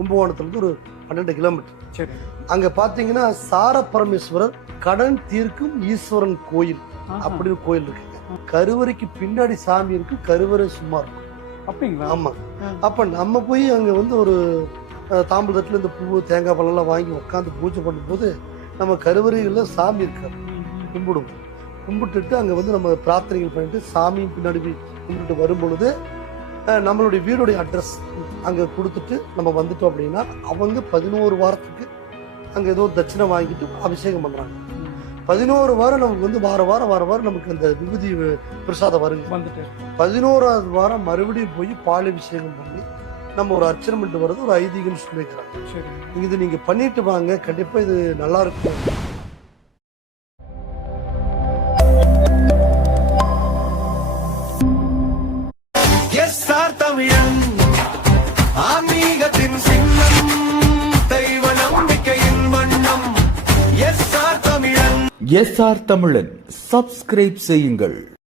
கும்பகோணத்துலேருந்து ஒரு பன்னெண்டு கிலோமீட்டர். சரி. அங்க பாத்தீங்கன்னா சார பரமேஸ்வரர் கடன் தீர்க்கும் ஈஸ்வரன் கோயில். அப்படின்னு கோயில் இருக்குங்க. கருவறைக்கு பின்னாடி சாமி இருக்கு கருவறை சும்மா இருக்கும். அப்படிங்களா? ஆமா. ஆ. அப்ப நம்ம போய் அங்க வந்து ஒரு தாம்பூலத்துல இந்த பூ தேங்காய் பழம்லாம் வாங்கி உட்காந்து பூஜை பண்ணும்போது நம்ம கருவறைகள்ல சாமி இருக்காரு. கும்பிடுவோம். கும்பிட்டுட்டு அங்க வந்து நம்ம பிரார்த்தனைகள் பண்ணிட்டு சாமியும் பின்னாடி போய் கும்பிட்டுட்டு வரும் பொழுது நம்மளுடைய வீடுடைய அட்ரஸ் அங்க கொடுத்துட்டு நம்ம வந்துட்டோம் அப்படின்னா அவங்க பதினோரு வாரத்துக்கு அங்க ஏதோ தட்சிணை வாங்கிட்டு அபிஷேகம் பண்றாங்க. பதினோரு வாரம் நமக்கு வந்து வார வாரம் வார வாரம் நமக்கு அந்த விபூதி பிரசாதம் வருங்க. வந்துட்டு. பதினோராவது வாரம் மறுபடியும் போய் பால் அபிஷேகம் பண்ணி நம்ம ஒரு அர்ச்சனை பண்ணிட்டு வர்றது ஒரு ஐதீகம்னு சொல்லியிருக்கிறாங்க சரி. இது நீங்க பண்ணிட்டு வாங்க கண்டிப்பா இது நல்லா இருக்கும். தமிழன். ஆன்மீகத்தின் சின்னம் தெய்வ நம்பிக்கையின் வண்ணம். S R Tamilan. SR Tamilan subscribe செய்யுங்கள்.